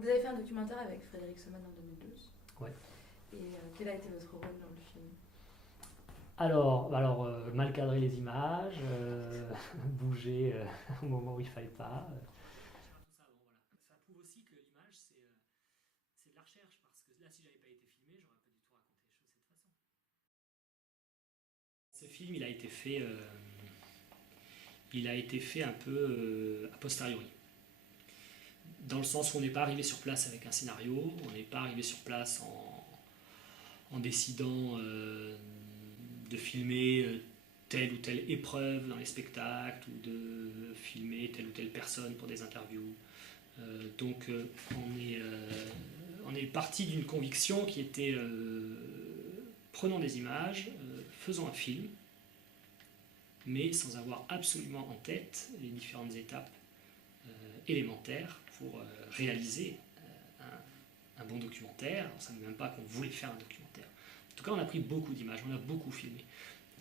Vous avez fait un documentaire avec Frédéric Soman en 2012. Ouais. Et quel a été votre rôle dans le film? Alors, mal cadrer les images, bouger au moment où il fallait pas. Ça prouve aussi que l'image, c'est de la recherche, parce que là, si j'avais pas été filmé, j'aurais pas du tout raconté les choses de cette façon. Ce film, il a été fait un peu a posteriori. Dans le sens où on n'est pas arrivé sur place avec un scénario, on n'est pas arrivé sur place en décidant de filmer telle ou telle épreuve dans les spectacles ou de filmer telle ou telle personne pour des interviews. On est parti d'une conviction qui était prenons des images, faisons un film, mais sans avoir absolument en tête les différentes étapes élémentaires pour réaliser un bon documentaire. On ne savait même pas qu'on voulait faire un documentaire. En tout cas, on a pris beaucoup d'images, on a beaucoup filmé.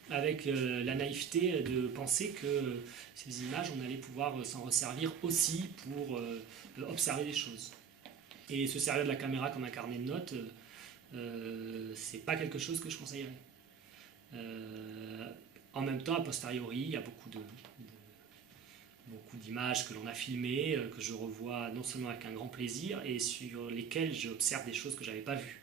Avec la naïveté de penser que ces images, on allait pouvoir s'en resservir aussi pour observer des choses. Et se servir de la caméra comme un carnet de notes, c'est pas quelque chose que je conseillerais. En même temps, a posteriori, il y a beaucoup d'images que l'on a filmées, que je revois non seulement avec un grand plaisir, et sur lesquelles j'observe des choses que je n'avais pas vues.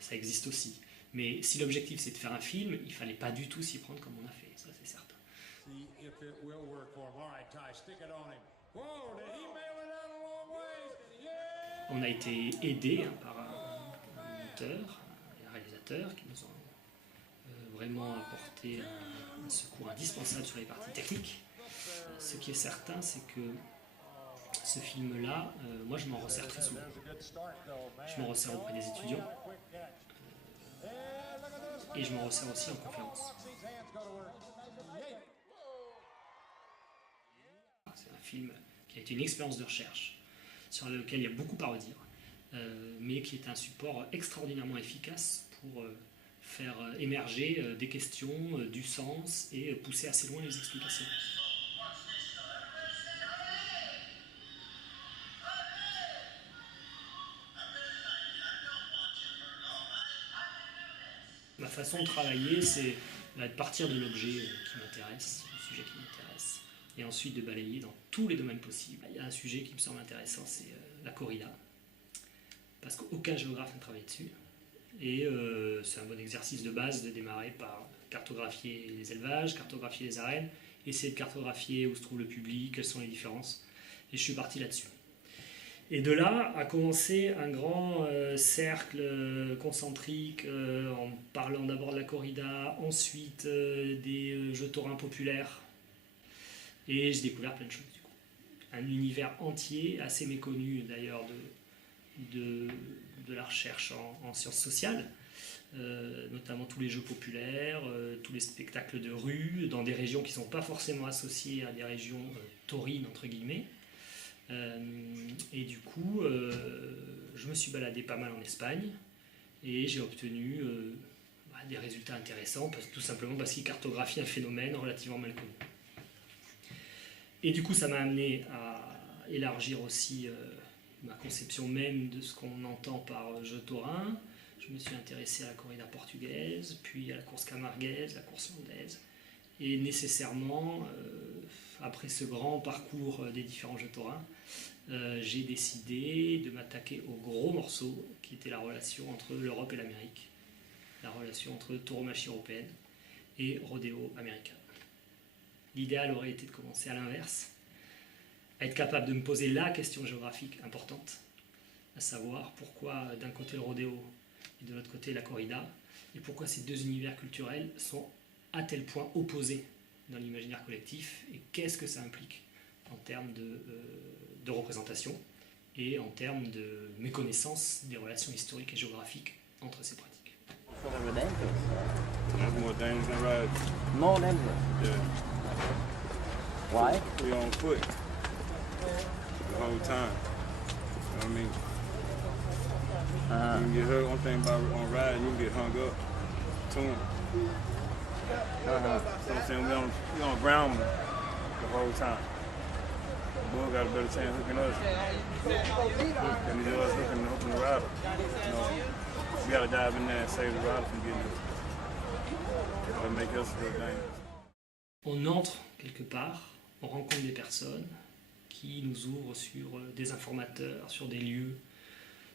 Ça existe aussi. Mais si l'objectif c'est de faire un film, il ne fallait pas du tout s'y prendre comme on a fait, ça c'est certain. On a été aidé par un monteur, un réalisateur qui nous ont vraiment apporté un secours indispensable sur les parties techniques. Ce qui est certain, c'est que ce film-là, moi je m'en resserre très souvent. Je m'en resserre auprès des étudiants et je m'en resserre aussi en conférence. C'est un film qui a été une expérience de recherche sur lequel il y a beaucoup à redire, mais qui est un support extraordinairement efficace pour faire émerger des questions, du sens et pousser assez loin les explications. Ma façon de travailler, c'est de partir de l'objet qui m'intéresse, du sujet qui m'intéresse, et ensuite de balayer dans tous les domaines possibles. Il y a un sujet qui me semble intéressant, c'est la corrida, parce qu'aucun géographe n'a travaillé dessus, et c'est un bon exercice de base de démarrer par cartographier les élevages, cartographier les arènes, essayer de cartographier où se trouve le public, quelles sont les différences, et je suis parti là-dessus. Et de là a commencé un grand cercle concentrique en parlant d'abord de la corrida, ensuite des jeux taurins populaires. Et j'ai découvert plein de choses du coup. Un univers entier, assez méconnu d'ailleurs de la recherche en sciences sociales, notamment tous les jeux populaires, tous les spectacles de rue, dans des régions qui ne sont pas forcément associées à des régions taurines entre guillemets. Et du coup, je me suis baladé pas mal en Espagne et j'ai obtenu des résultats intéressants, tout simplement parce qu'ils cartographient un phénomène relativement mal connu. Et du coup, ça m'a amené à élargir aussi ma conception même de ce qu'on entend par jeu taurin. Je me suis intéressé à la corrida portugaise, puis à la course camarguaise, la course landaise. Et nécessairement, après ce grand parcours des différents jeux taurins, j'ai décidé de m'attaquer au gros morceau qui était la relation entre l'Europe et l'Amérique, la relation entre tauromachie européenne et rodéo américain. L'idéal aurait été de commencer à l'inverse, à être capable de me poser la question géographique importante, à savoir pourquoi d'un côté le rodéo et de l'autre côté la corrida, et pourquoi ces deux univers culturels sont à tel point opposés dans l'imaginaire collectif, et qu'est-ce que ça implique en termes de représentation et en termes de méconnaissance des relations historiques et géographiques entre ces pratiques. For the ridiculous. That's more dangerous than riding. More dangerous. Yeah. Why? We on foot the whole time. You know what I mean? You can get hurt. One thing about on riding, you can get hung up. Torn. You know what I'm saying? We on ground the whole time. Bull got a better chance hooking us than he does hooking the rider. You know, we got to dive in there and save the rider from getting us. That'll make us feel dangerous. On entre quelque part, on rencontre des personnes qui nous ouvrent sur des informateurs, sur des lieux,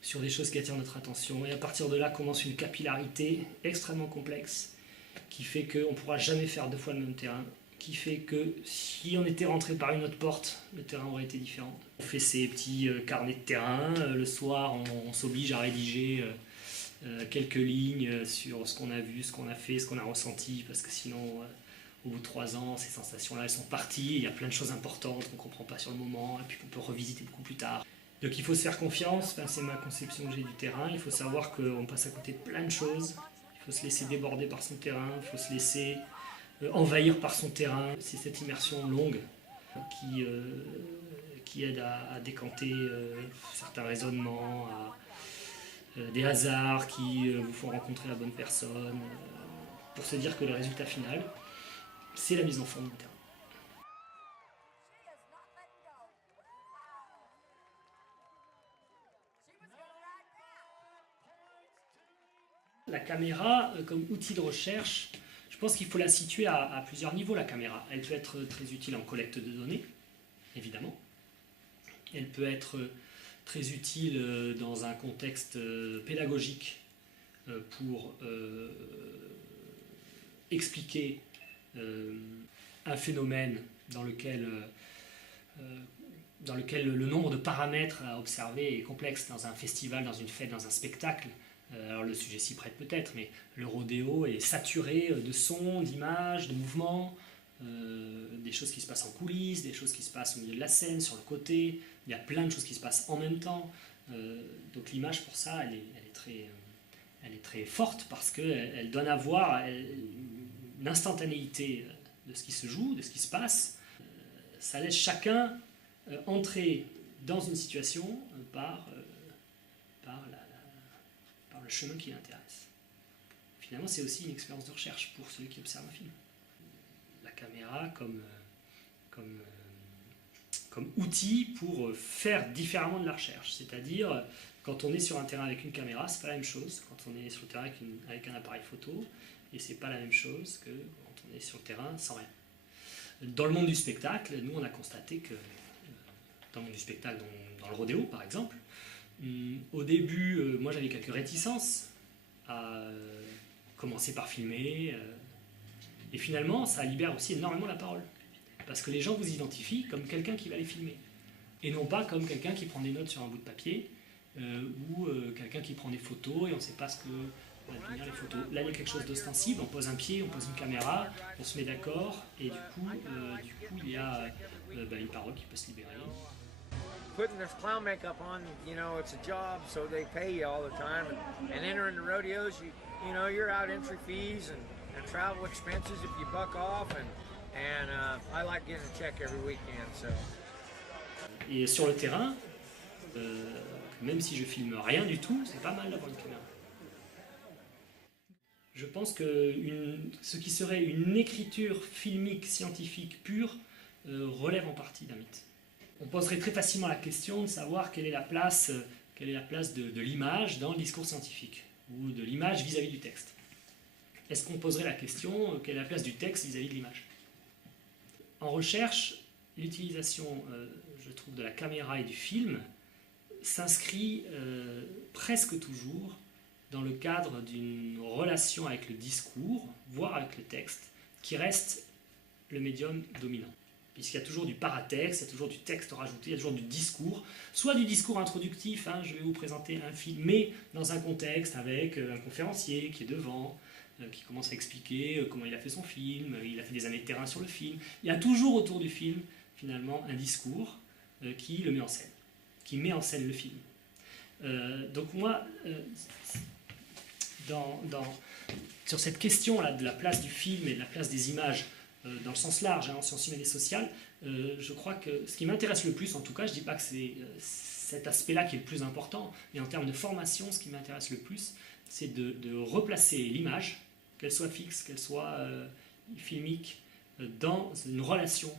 sur des choses qui attirent notre attention. Et à partir de là commence une capillarité extrêmement complexe qui fait qu'on ne pourra jamais faire deux fois le même terrain, qui fait que si on était rentré par une autre porte, le terrain aurait été différent. On fait ces petits carnets de terrain, le soir on s'oblige à rédiger quelques lignes sur ce qu'on a vu, ce qu'on a fait, ce qu'on a ressenti, parce que sinon au bout de 3 ans, ces sensations-là elles sont parties, il y a plein de choses importantes qu'on ne comprend pas sur le moment, et puis qu'on peut revisiter beaucoup plus tard. Donc il faut se faire confiance, enfin, c'est ma conception que j'ai du terrain, il faut savoir qu'on passe à côté de plein de choses, il faut se laisser déborder par son terrain, il faut se laisser envahir par son terrain. C'est cette immersion longue qui aide à décanter certains raisonnements, des hasards qui vous font rencontrer la bonne personne, pour se dire que le résultat final, c'est la mise en forme du terrain. La caméra, comme outil de recherche, je pense qu'il faut la situer à plusieurs niveaux, la caméra. Elle peut être très utile en collecte de données, évidemment. Elle peut être très utile dans un contexte pédagogique pour expliquer un phénomène dans lequel le nombre de paramètres à observer est complexe, dans un festival, dans une fête, dans un spectacle. Alors le sujet s'y prête peut-être, mais le rodéo est saturé de sons, d'images, de mouvements, des choses qui se passent en coulisses, des choses qui se passent au milieu de la scène, sur le côté. Il y a plein de choses qui se passent en même temps. Donc l'image pour ça, elle est très forte parce qu'elle donne à voir l'instantanéité de ce qui se joue, de ce qui se passe. Ça laisse chacun entrer dans une situation par le chemin qui l'intéresse. Finalement, c'est aussi une expérience de recherche pour celui qui observe un film. La caméra comme outil pour faire différemment de la recherche. C'est-à-dire, quand on est sur un terrain avec une caméra, c'est pas la même chose quand on est sur le terrain avec un appareil photo, et c'est pas la même chose que quand on est sur le terrain sans rien. Dans le monde du spectacle, nous on a constaté que, dans le monde du spectacle, dans le rodéo par exemple, au début, moi j'avais quelques réticences à commencer par filmer, et finalement ça libère aussi énormément la parole, parce que les gens vous identifient comme quelqu'un qui va les filmer, et non pas comme quelqu'un qui prend des notes sur un bout de papier, ou quelqu'un qui prend des photos et on ne sait pas ce que va devenir les photos. Là il y a quelque chose d'ostensible, on pose un pied, on pose une caméra, on se met d'accord, et du coup il y a une parole qui peut se libérer. Putting this clown makeup on, you know, it's a job, so they pay you all the time. And entering the rodeos, you know, you're out entry fees and travel expenses if you buck off. And I like getting a check every weekend. So. Et sur le terrain, même si je filme rien du tout, c'est pas mal d'avoir une caméra. Je pense que ce qui serait une écriture filmique, scientifique pure, relève en partie d'un mythe. On poserait très facilement la question de savoir quelle est la place de l'image dans le discours scientifique, ou de l'image vis-à-vis du texte. Est-ce qu'on poserait la question quelle est la place du texte vis-à-vis de l'image? En recherche, l'utilisation, je trouve, de la caméra et du film s'inscrit presque toujours dans le cadre d'une relation avec le discours, voire avec le texte, qui reste le médium dominant. Puisqu'il y a toujours du paratexte, il y a toujours du texte rajouté, il y a toujours du discours, soit du discours introductif, je vais vous présenter un film, mais dans un contexte avec un conférencier qui est devant, qui commence à expliquer comment il a fait son film, il a fait des années de terrain sur le film. Il y a toujours autour du film, finalement, un discours qui le met en scène, qui met en scène le film. Donc moi, sur cette question-là de la place du film et de la place des images, dans le sens large, en sciences humaines et sociales, je crois que ce qui m'intéresse le plus, en tout cas, je ne dis pas que c'est cet aspect-là qui est le plus important, mais en termes de formation, ce qui m'intéresse le plus, c'est de replacer l'image, qu'elle soit fixe, qu'elle soit filmique, dans une relation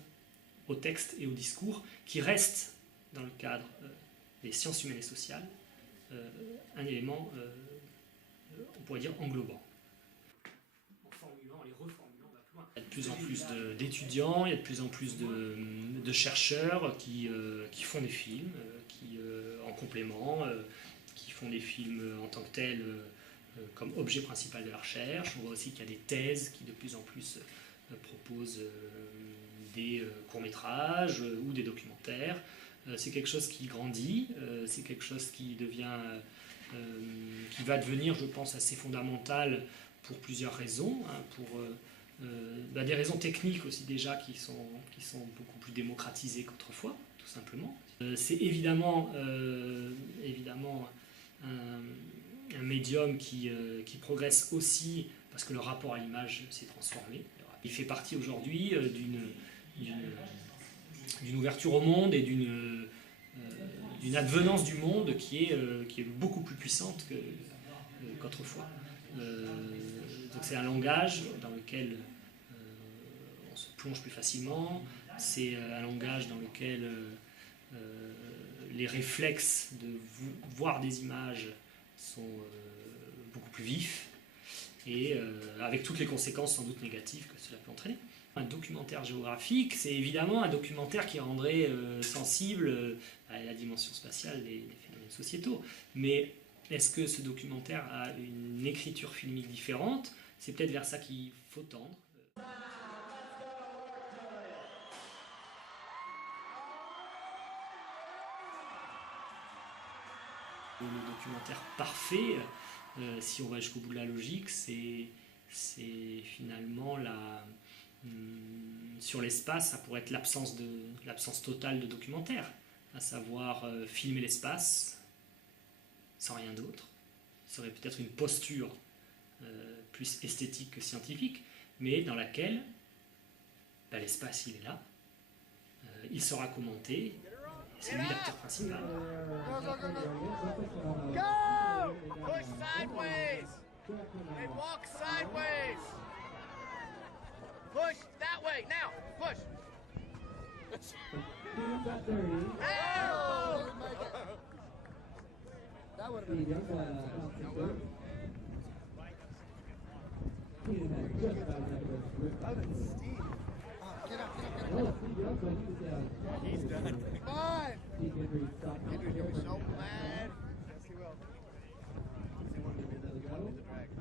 au texte et au discours, qui reste, dans le cadre des sciences humaines et sociales, un élément, on pourrait dire, englobant. En formulant, en les reformulant, on va plus loin. Il y a de plus en plus d'étudiants, il y a de plus en plus de chercheurs qui font des films, en complément, qui font des films en tant que tels, comme objet principal de la recherche. On voit aussi qu'il y a des thèses qui de plus en plus proposent des courts-métrages ou des documentaires. C'est quelque chose qui grandit, c'est quelque chose qui va devenir, je pense, assez fondamental pour plusieurs raisons. Pour des raisons techniques aussi déjà qui sont beaucoup plus démocratisées qu'autrefois, tout simplement. C'est évidemment un médium qui progresse aussi parce que le rapport à l'image s'est transformé. Il fait partie aujourd'hui d'une ouverture au monde et d'une advenance du monde qui est beaucoup plus puissante qu'autrefois. Donc c'est un langage dans lequel on se plonge plus facilement, c'est un langage dans lequel les réflexes de voir des images sont beaucoup plus vifs et avec toutes les conséquences sans doute négatives que cela peut entraîner. Un documentaire géographique, c'est évidemment un documentaire qui rendrait sensible à la dimension spatiale des phénomènes sociétaux. Mais est-ce que ce documentaire a une écriture filmique différente? C'est peut-être vers ça qu'il faut tendre. Le documentaire parfait, si on va jusqu'au bout de la logique, c'est finalement sur l'espace, ça pourrait être l'absence totale de documentaire, à savoir filmer l'espace sans rien d'autre. Ce serait peut-être une posture plus esthétique que scientifique, mais dans laquelle l'espace il est là, il sera commenté, c'est lui l'acteur principal. Go! Push sideways! And walk sideways! Push that way! Now! Push! Ow! That would have been He's done. Come on! He was so mad. Yes, he will. He wanted to do the drag.